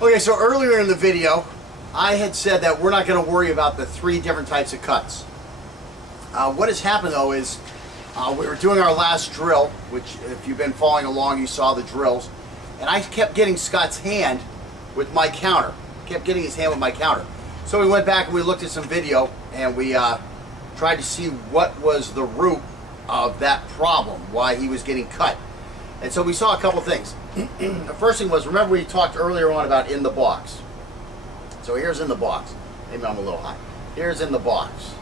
Okay, so earlier in the video, I had said that we're not going to worry about the 3 different types of cuts. What has happened though is we were doing our last drill, which if you've been following along, you saw the drills, and I kept getting Scott's hand with my counter. Kept getting his hand with my counter. So we went back and we looked at some video and we tried to see what was the root of that problem, why he was getting cut. And so we saw a couple things. The first thing was, remember we talked earlier on about in the box. So here's in the box. Maybe I'm a little high. Here's in the box.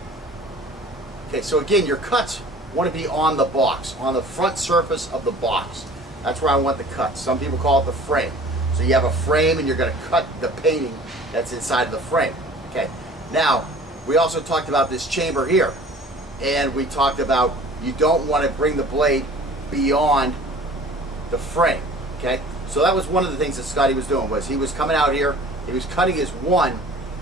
Okay, so again, your cuts want to be on the box, on the front surface of the box. That's where I want the cuts. Some people call it the frame. So you have a frame and you're going to cut the painting that's inside of the frame. Okay, now we also talked about this chamber here. And we talked about you don't want to bring the blade beyond the frame. Okay, so that was one of the things that Scotty was doing, was he was coming out here, he was cutting his one,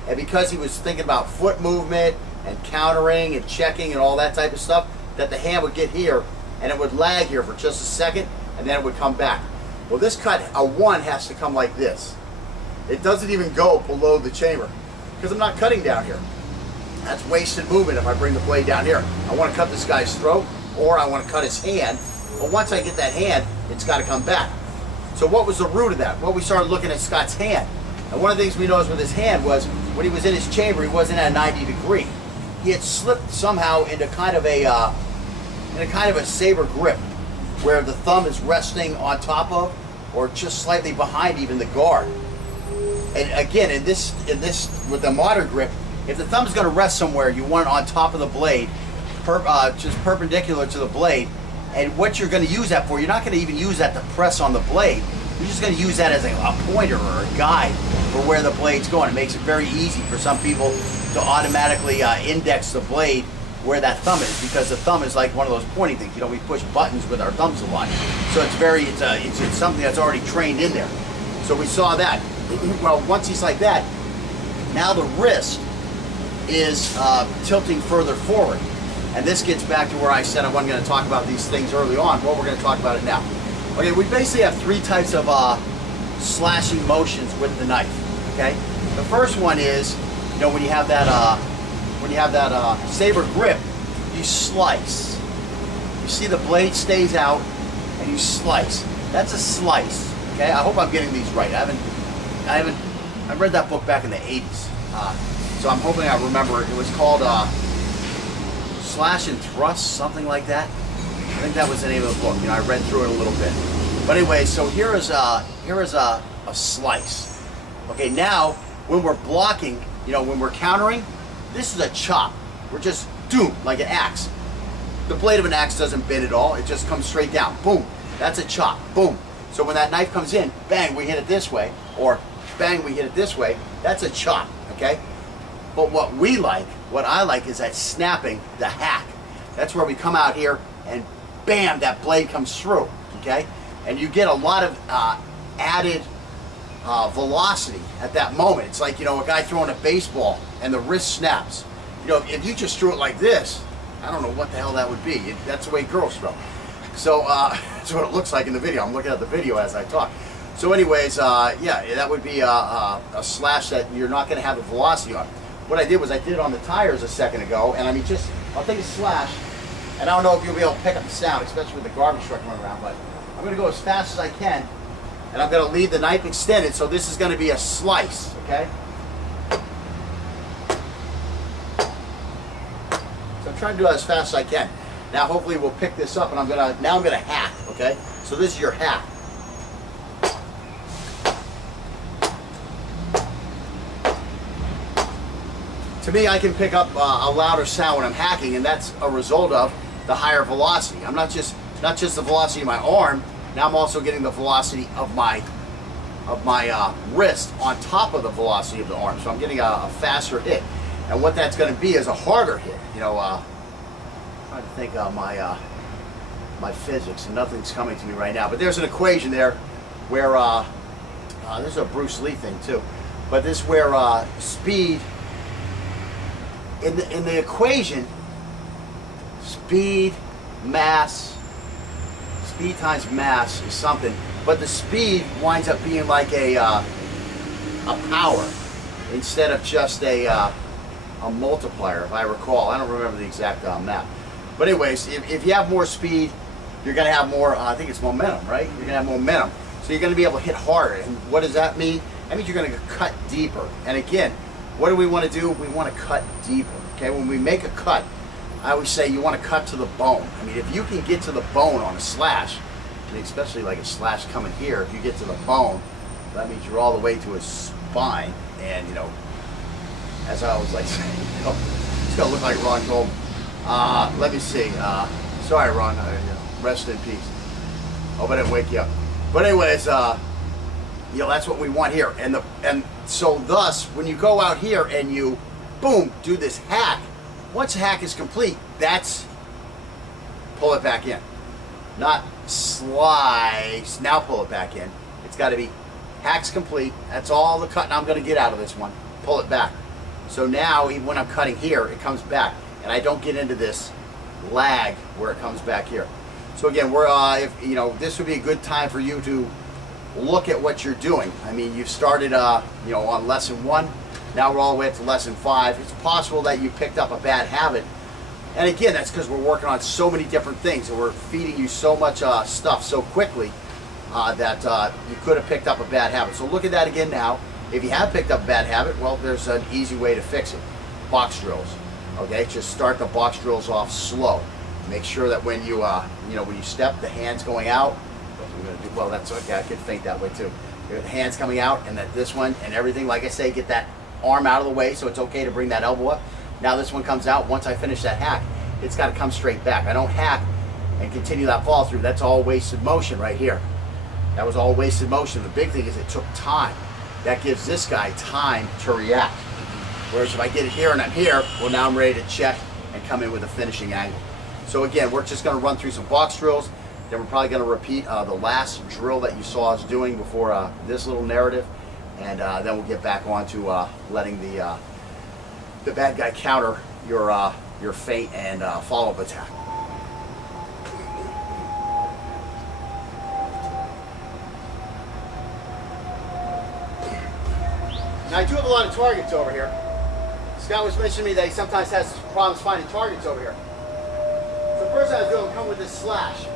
and because he was thinking about foot movement and countering and checking and all that type of stuff, that the hand would get here and it would lag here for just a second and then it would come back. Well, this cut, a one has to come like this. It doesn't even go below the chamber because I'm not cutting down here. That's wasted movement if I bring the blade down here. I want to cut this guy's throat or I want to cut his hand, but once I get that hand, it's got to come back. So what was the root of that? Well, we started looking at Scott's hand. And one of the things we noticed with his hand was when he was in his chamber, he wasn't at a 90 degree. He had slipped somehow into kind of a saber grip, where the thumb is resting on top of, or just slightly behind even the guard. And again, in this with the modern grip, if the thumb's going to rest somewhere, you want it on top of the blade, just perpendicular to the blade. And what you're going to use that for, you're not going to even use that to press on the blade. You're just going to use that as a pointer or a guide for where the blade's going. It makes it very easy for some people to automatically index the blade where that thumb is, because the thumb is like one of those pointing things. You know, we push buttons with our thumbs a lot. So it's something that's already trained in there. So we saw that. Well, once he's like that, now the wrist is tilting further forward. And this gets back to where I said I wasn't going to talk about these things early on. Well, we're going to talk about it now. Okay, we basically have 3 types of slashing motions with the knife. Okay, the first one is, you know, when you have that saber grip, you slice. You see the blade stays out, and you slice. That's a slice. Okay, I hope I'm getting these right. I read that book back in the 80s, so I'm hoping I remember it. It was called Slash and Thrust, something like that. I think that was the name of the book. You know, I read through it a little bit. But anyway, so here is a slice. Okay, now when we're blocking, you know, when we're countering, this is a chop. We're just doom, like an axe. The blade of an axe doesn't bend at all. It just comes straight down. Boom. That's a chop. Boom. So when that knife comes in, bang, we hit it this way, or bang, we hit it this way. That's a chop. Okay. But what I like is that snapping, the hack. That's where we come out here and bam, that blade comes through, okay? And you get a lot of added velocity at that moment. It's like, you know, a guy throwing a baseball and the wrist snaps. You know, if you just threw it like this, I don't know what the hell that would be. That's the way girls throw. So that's what it looks like in the video. I'm looking at the video as I talk. So anyways, yeah, that would be a slash that you're not going to have the velocity on. What I did was I did it on the tires a second ago, and I mean, I'll take a slash, and I don't know if you'll be able to pick up the sound, especially with the garbage truck running around, but I'm going to go as fast as I can, and I'm going to leave the knife extended, so this is going to be a slice, okay? So I'm trying to do it as fast as I can. Now hopefully we'll pick this up, and I'm going to hack, okay? So this is your hack. To me, I can pick up a louder sound when I'm hacking, and that's a result of the higher velocity. I'm not just the velocity of my arm. Now I'm also getting the velocity of my wrist on top of the velocity of the arm. So I'm getting a faster hit, and what that's going to be is a harder hit. You know, I'm trying to think of my physics, and nothing's coming to me right now. But there's an equation there where this is a Bruce Lee thing too. But this is where speed. In the equation, speed times mass is something, but the speed winds up being like a a power instead of just a multiplier, if I recall. I don't remember the exact map. But anyways, if you have more speed, you're going to have more, I think it's momentum, right? You're going to have momentum. So you're going to be able to hit harder. And what does that mean? That means you're going to cut deeper. And again, what do we want to do? We want to cut deeper. Okay, when we make a cut, I always say you want to cut to the bone. I mean, if you can get to the bone on a slash, and especially like a slash coming here, if you get to the bone, that means you're all the way to his spine. And, you know, as I always like to say, you know, it's going to look like Ron Goldman. Let me see. Sorry, Ron. Rest in peace. Hope I didn't wake you up. But anyways, you know, that's what we want here. And so thus, when you go out here and you, boom, do this hack, once the hack is complete, that's pull it back in. Not slice, now pull it back in. It's got to be hack's complete. That's all the cutting I'm going to get out of this one. Pull it back. So now, even when I'm cutting here, it comes back. And I don't get into this lag where it comes back here. So again, we're, if, you know, this would be a good time for you to look at what you're doing. I mean, you've started, you know, on lesson 1. Now we're all the way up to lesson 5. It's possible that you picked up a bad habit. And again, that's because we're working on so many different things and we're feeding you so much stuff so quickly that you could have picked up a bad habit. So look at that again now. If you have picked up a bad habit, well, there's an easy way to fix it. Box drills. Okay, just start the box drills off slow. Make sure that when you, you know, when you step, the hand's going out. Well, that's okay. I could feint that way too. The hand's coming out, and that this one and everything. Like I say, get that arm out of the way, so it's okay to bring that elbow up. Now this one comes out. Once I finish that hack, it's got to come straight back. I don't hack and continue that fall through. That's all wasted motion right here. That was all wasted motion. The big thing is it took time. That gives this guy time to react. Whereas if I get it here and I'm here, well, now I'm ready to check and come in with a finishing angle. So again, we're just going to run through some box drills. Then we're probably going to repeat the last drill that you saw us doing before this little narrative. And then we'll get back on to letting the bad guy counter your feint and follow-up attack. Now I do have a lot of targets over here. Scott was mentioning to me that he sometimes has problems finding targets over here. So first I was going to come with this slash.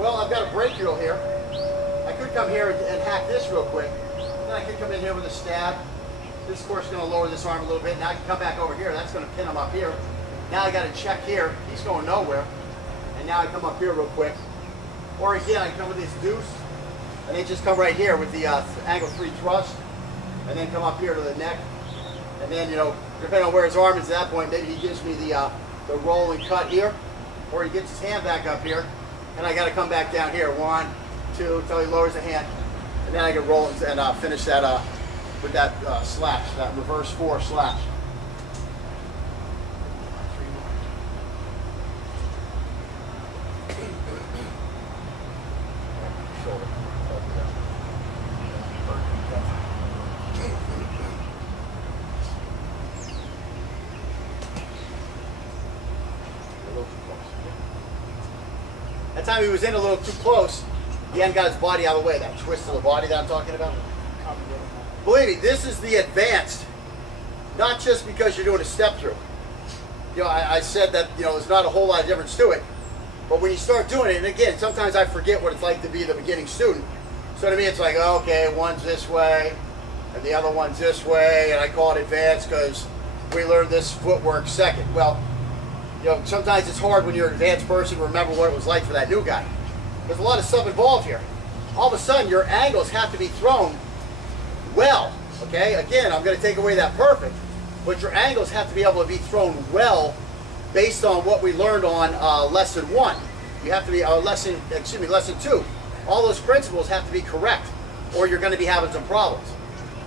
Well, I've got a break drill here. I could come here and hack this real quick. Then I could come in here with a stab. This, of course, is going to lower this arm a little bit. Now I can come back over here. That's going to pin him up here. Now I got to check here. He's going nowhere. And now I come up here real quick. Or again, I come with this deuce. And then just come right here with the angle 3 thrust. And then come up here to the neck. And then, you know, depending on where his arm is at that point, maybe he gives me the roll and cut here. Or he gets his hand back up here. And I got to come back down here. 1, 2, until he lowers the hand. And then I can roll and finish that with that slash, that reverse 4 slash. That time he was in a little too close. He hadn't got his body out of the way. That twist of the body that I'm talking about. Believe me, this is the advanced. Not just because you're doing a step through. You know, I said that, you know, there's not a whole lot of difference to it. But when you start doing it, and again, sometimes I forget what it's like to be the beginning student. So to me, it's like, okay, one's this way, and the other one's this way, and I call it advanced because we learned this footwork second. Well, you know, sometimes it's hard when you're an advanced person to remember what it was like for that new guy. There's a lot of stuff involved here. All of a sudden, your angles have to be thrown well, okay? Again, I'm going to take away that perfect, but your angles have to be able to be thrown well based on what we learned on lesson 1. You have to be, lesson 2. All those principles have to be correct, or you're going to be having some problems.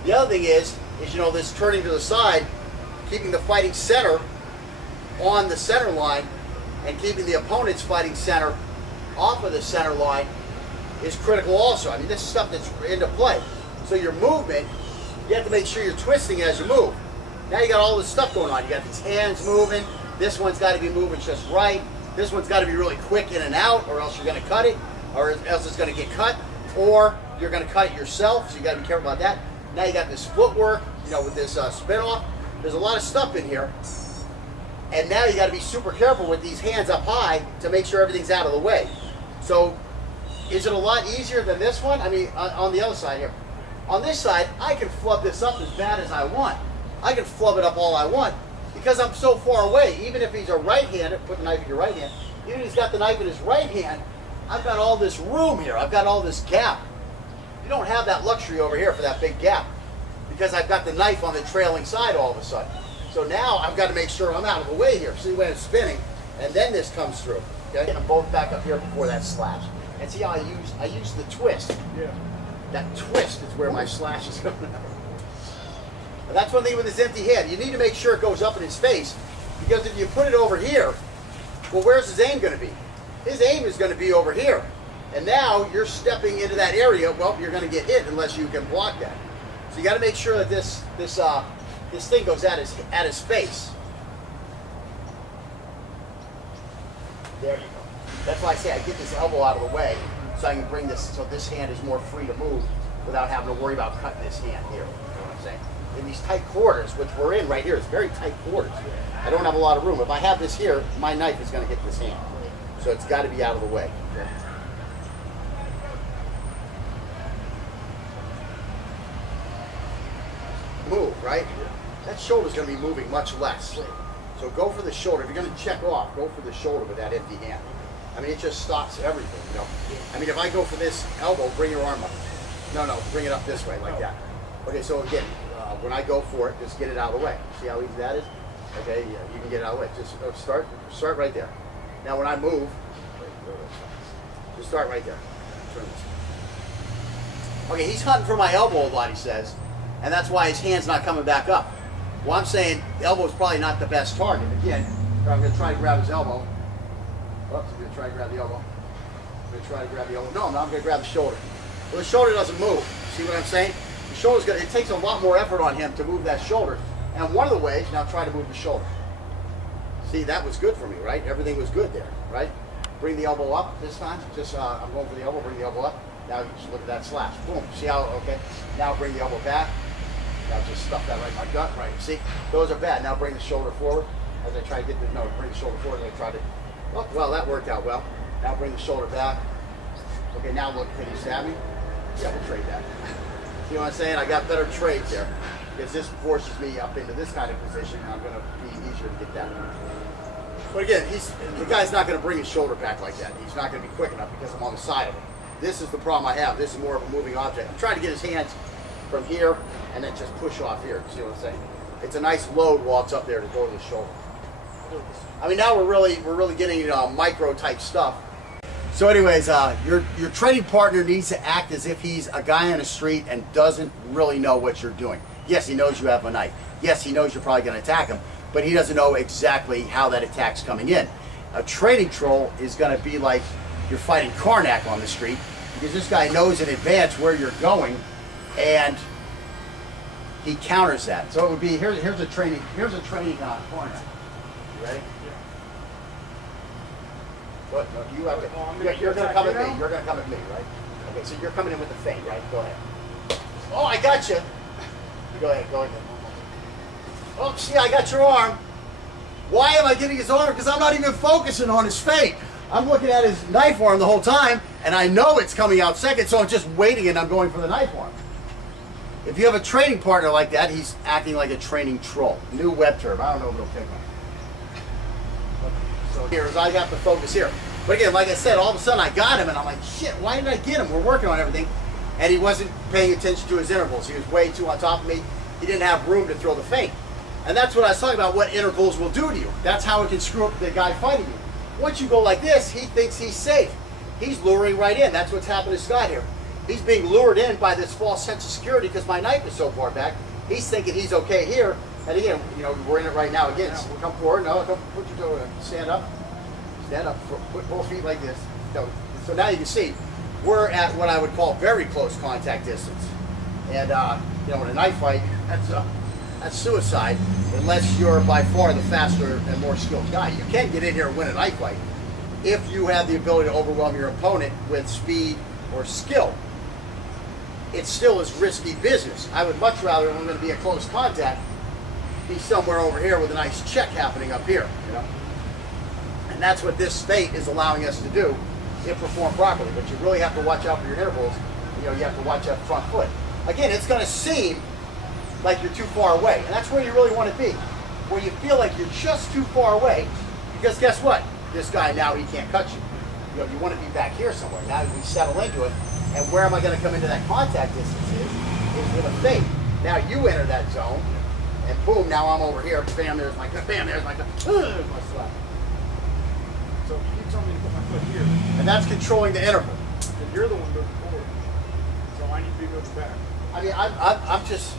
The other thing is, you know, this turning to the side, keeping the fighting center on the center line and keeping the opponent's fighting center off of the center line is critical also. I mean, this is stuff that's into play. So your movement, you have to make sure you're twisting as you move. Now you got all this stuff going on. You got these hands moving. This one's got to be moving just right. This one's got to be really quick in and out, or else you're going to cut it, or else it's going to get cut, or you're going to cut it yourself, so you got to be careful about that. Now you got this footwork, you know, with this spin off. There's a lot of stuff in here. And now you got to be super careful with these hands up high to make sure everything's out of the way. So, is it a lot easier than this one? I mean, on the other side here. On this side, I can flub this up as bad as I want. I can flub it up all I want because I'm so far away. Even if he's a right-hander, put the knife in your right hand. Even if he's got the knife in his right hand, I've got all this room here. I've got all this gap. You don't have that luxury over here for that big gap because I've got the knife on the trailing side all of a sudden. So now I've got to make sure I'm out of the way here. See when it's spinning, and then this comes through. Okay, get them both back up here before that slash. And see how I use the twist. Yeah. That twist is where my slash is coming out. And that's one thing with his empty hand. You need to make sure it goes up in his face, because if you put it over here, well, where's his aim going to be? His aim is going to be over here. And now you're stepping into that area. Well, you're going to get hit unless you can block that. So you got to make sure that this thing goes at his face. There you go. That's why I say I get this elbow out of the way so I can bring this so this hand is more free to move without having to worry about cutting this hand here. You know what I'm saying? In these tight quarters, which we're in right here, it's very tight quarters. I don't have a lot of room. If I have this here, my knife is going to hit this hand. So it's got to be out of the way. Move, right? That shoulder's going to be moving much less. So go for the shoulder. If you're going to check off, go for the shoulder with that empty hand. I mean, it just stops everything, you know. I mean, if I go for this elbow, bring your arm up. No, bring it up this way, like that. Okay, so again, when I go for it, just get it out of the way. See how easy that is? Okay, yeah, you can get it out of the way. Just start right there. Now when I move, just start right there. Turn this. Okay, he's hunting for my elbow a lot, he says, and that's why his hand's not coming back up. Well, I'm saying the elbow is probably not the best target. Again, I'm going to try to grab his elbow. Oops, I'm going to try to grab the elbow. I'm going to try to grab the elbow. No, I'm going to grab the shoulder. Well, the shoulder doesn't move. See what I'm saying? The shoulder's going to, it takes a lot more effort on him to move that shoulder. And one of the ways, now try to move the shoulder. See, that was good for me, right? Everything was good there, right? Bring the elbow up this time. Just, I'm going for the elbow, bring the elbow up. Now you just look at that slash. Boom. See how, okay. Now bring the elbow back. Now just stuff that right in my gut, right? See, those are bad. Now bring the shoulder forward. As I try to get the, no, bring the shoulder forward as I try to, oh, well, that worked out well. Now bring the shoulder back. Okay, now look, can you stab me? Yeah, we'll trade that. See what I'm saying? I got better trades there. Because this forces me up into this kind of position. I'm going to be easier to get that. But again, the guy's not going to bring his shoulder back like that. He's not going to be quick enough because I'm on the side of him. This is the problem I have. This is more of a moving object. I'm trying to get his hands from here and then just push off here. See what I'm saying? It's a nice load while it's up there to go to the shoulder. I mean, now we're really getting into micro type stuff. So anyways, your training partner needs to act as if he's a guy on the street and doesn't really know what you're doing. Yes, he knows you have a knife. Yes, he knows you're probably going to attack him, but he doesn't know exactly how that attack's coming in. A training troll is going to be like you're fighting Karnak on the street, because this guy knows in advance where you're going, and he counters that. So it would be here's a training Karnak. You ready? What? No, you have to. You're going to come at me. You're going to come at me, right? Okay, so you're coming in with the feint, right? Go ahead. Oh, I got you. Go ahead. Go ahead. Oh, see, I got your arm. Why am I getting his arm? Because I'm not even focusing on his feint. I'm looking at his knife arm the whole time, and I know it's coming out second, so I'm just waiting and I'm going for the knife arm. If you have a training partner like that, he's acting like a training troll. New web term. I don't know if it'll pick up. So here's I got the focus here. But again, like I said, all of a sudden I got him, and I'm like, shit, why did I get him? We're working on everything. And he wasn't paying attention to his intervals. He was way too on top of me. He didn't have room to throw the feint. And that's what I was talking about, what intervals will do to you. That's how it can screw up the guy fighting you. Once you go like this, he thinks he's safe. He's luring right in. That's what's happened to Scott here. He's being lured in by this false sense of security because my knife is so far back. He's thinking he's okay here. And again, you know, we're in it right now. Again, come forward. No, don't put your toe. Stand up. Stand up. Put both feet like this. So now you can see we're at what I would call very close contact distance. And you know, in a knife fight, that's suicide unless you're by far the faster and more skilled guy. You can get in here and win a knife fight if you have the ability to overwhelm your opponent with speed or skill. it still is risky business. I would much rather, if I'm going to be a close contact, be somewhere over here with a nice check happening up here, you know. And that's what this Feint is allowing us to do if performed properly. But you really have to watch out for your intervals. You know, you have to watch that front foot. Again, it's going to seem like you're too far away, and that's where you really want to be, where you feel like you're just too far away, because guess what? This guy now, he can't cut you. You know, you want to be back here somewhere. Now we settle into it, and where am I going to come into that contact distance is with a Feint. Now you enter that zone, and boom, now I'm over here. Bam, there's my cut. Bam, there's my cut. There's my slap. So you told me to put my foot here, And that's controlling the interval. and you're the one going forward. So I need to be going back. I mean, I'm just,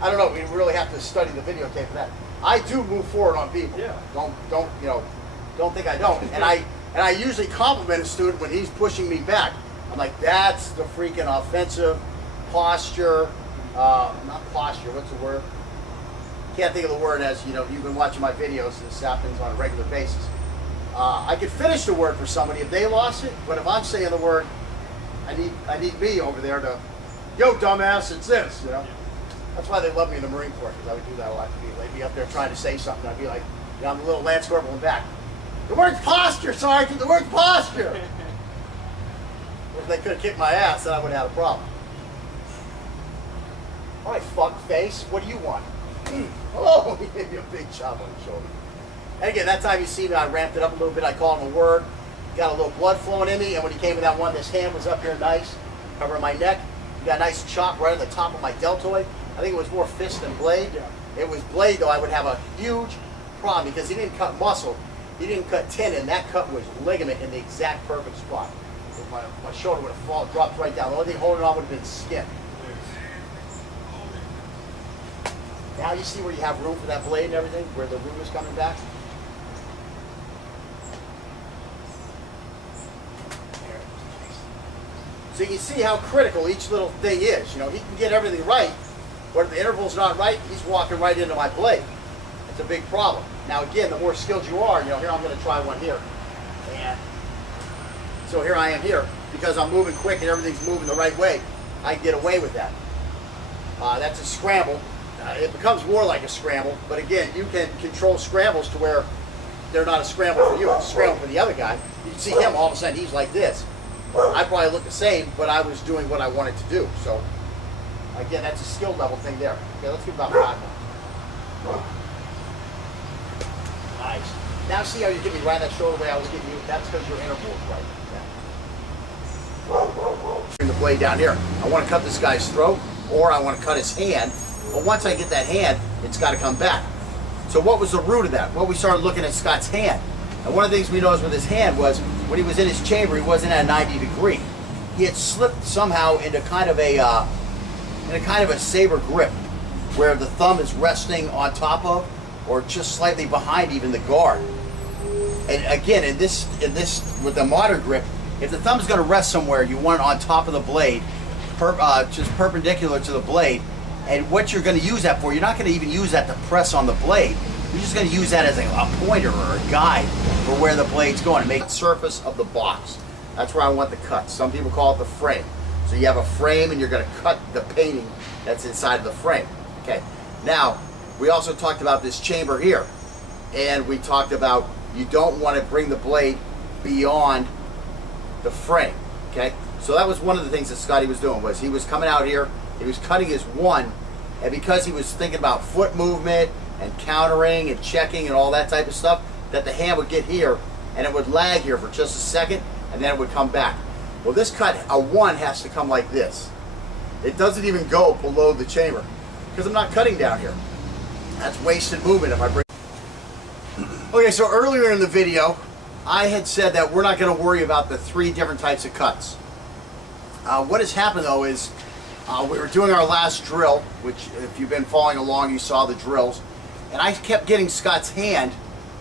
I don't know. We really have to study the videotape for that. I do move forward on people. Yeah. Don't think I don't. And I usually compliment a student when he's pushing me back. I'm like, that's the freaking offensive posture. Not posture. What's the word? Can't think of the word. As you know, you've been watching my videos. And this happens on a regular basis. I could finish the word for somebody if they lost it, but if I'm saying the word, I need me over there to, yo, dumbass, it's this, you know. That's why they love me in the Marine Corps, because I would do that a lot to people. They'd be up there trying to say something. I'd be like, you know, I'm the little Lance Corporal in back. The word's posture, Sergeant. The word's posture. If they could have kicked my ass, then I would have had a problem. All right, fuck face. What do you want? Oh, he gave me a big chop on the shoulder. And again, that time you see me, I ramped it up a little bit. I called him a word. Got a little blood flowing in me. And when he came with that one, this hand was up here nice, covering my neck. He got a nice chop right on the top of my deltoid. I think it was more fist than blade. Yeah. It was blade, though. I would have a huge problem because he didn't cut muscle. He didn't cut tendon. That cut was ligament in the exact perfect spot. My shoulder would have dropped right down. The only thing holding on would have been skin. Now you see where you have room for that blade and everything, where the root is coming back? So you can see how critical each little thing is. You know, he can get everything right, but if the interval's not right, he's walking right into my blade. It's a big problem. Now again, the more skilled you are, you know, here I'm going to try one here. And so here I am here, because I'm moving quick and everything's moving the right way, I can get away with that. That's a scramble. It becomes more like a scramble, but again, you can control scrambles to where they're not a scramble for you, it's a scramble for the other guy. You can see him, all of a sudden, he's like this. I probably look the same, but I was doing what I wanted to do. So, again, that's a skill level thing there. Okay, let's give about 5 more. Nice. Now see how you get me right on that shoulder the way I was getting you? That's because your interval is right. Yeah. Bring the blade down here. I want to cut this guy's throat, or I want to cut his hand. But once I get that hand, it's got to come back. So what was the root of that? Well, we started looking at Scott's hand. And one of the things we noticed with his hand was when he was in his chamber, he wasn't at a 90 degree. He had slipped somehow into kind of a saber grip, where the thumb is resting on top of, or just slightly behind even the guard. And again, in this with the modern grip, if the thumb is going to rest somewhere, you want it on top of the blade, just perpendicular to the blade. And what you're going to use that for, you're not going to even use that to press on the blade. You're just going to use that as a pointer or a guide for where the blade's going. Make the surface of the box. That's where I want the cut. Some people call it the frame. So you have a frame and you're going to cut the painting that's inside of the frame. Okay. Now, we also talked about this chamber here. And we talked about you don't want to bring the blade beyond the frame. Okay. So that was one of the things that Scotty was doing, was he was coming out here, he was cutting his one, and because he was thinking about foot movement and countering and checking and all that type of stuff, that the hand would get here and it would lag here for just a second and then it would come back. Well, this cut, a one has to come like this. It doesn't even go below the chamber because I'm not cutting down here. That's wasted movement if I bring. Okay, so earlier in the video, I had said that we're not going to worry about the 3 different types of cuts. What has happened though is we were doing our last drill, which if you've been following along, you saw the drills, and I kept getting Scott's hand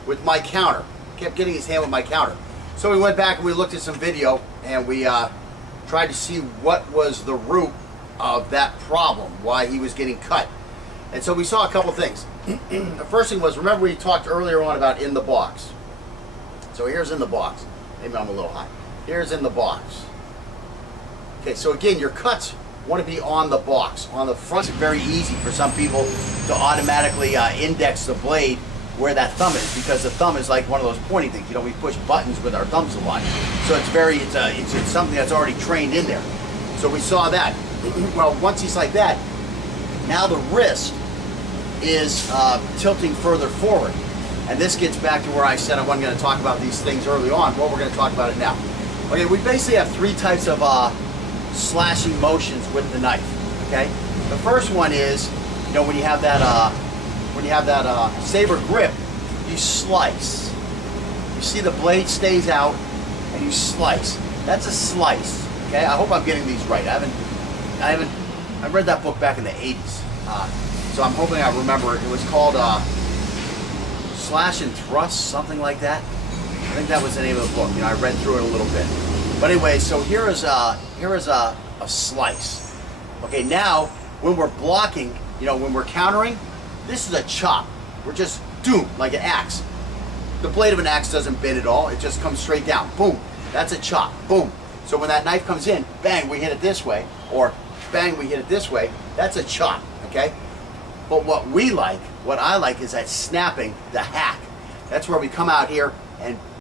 with my counter. Kept getting his hand with my counter. So we went back and we looked at some video and we tried to see what was the root of that problem, why he was getting cut. And so we saw a couple things. The first thing was, remember we talked earlier on about in the box. So here's in the box. Maybe I'm a little high. Here's in the box. Okay, so again, your cuts want to be on the box. On the front, it's very easy for some people to automatically index the blade where that thumb is, because the thumb is like one of those pointing things. You know, we push buttons with our thumbs a lot, so it's something that's already trained in there. So we saw that. Well, once he's like that, now the wrist is tilting further forward. And this gets back to where I said I wasn't going to talk about these things early on. Well, we're going to talk about it now. Okay, we basically have three types of slashing motions with the knife. Okay, the first one is, you know, when you have that saber grip, you slice. You see the blade stays out, and you slice. That's a slice. Okay, I hope I'm getting these right. I read that book back in the 80s, so I'm hoping I remember it. It was called Slash and Thrust, something like that. I think that was the name of the book. You know, I read through it a little bit. But anyway, so here is a slice. Okay, now when we're blocking, you know, when we're countering, this is a chop. We're just doom, like an axe. The blade of an axe doesn't bend at all. It just comes straight down. Boom. That's a chop. Boom. So when that knife comes in, bang, we hit it this way, or bang, we hit it this way. That's a chop. Okay. But what I like is that snapping, the hack. That's where we come out here and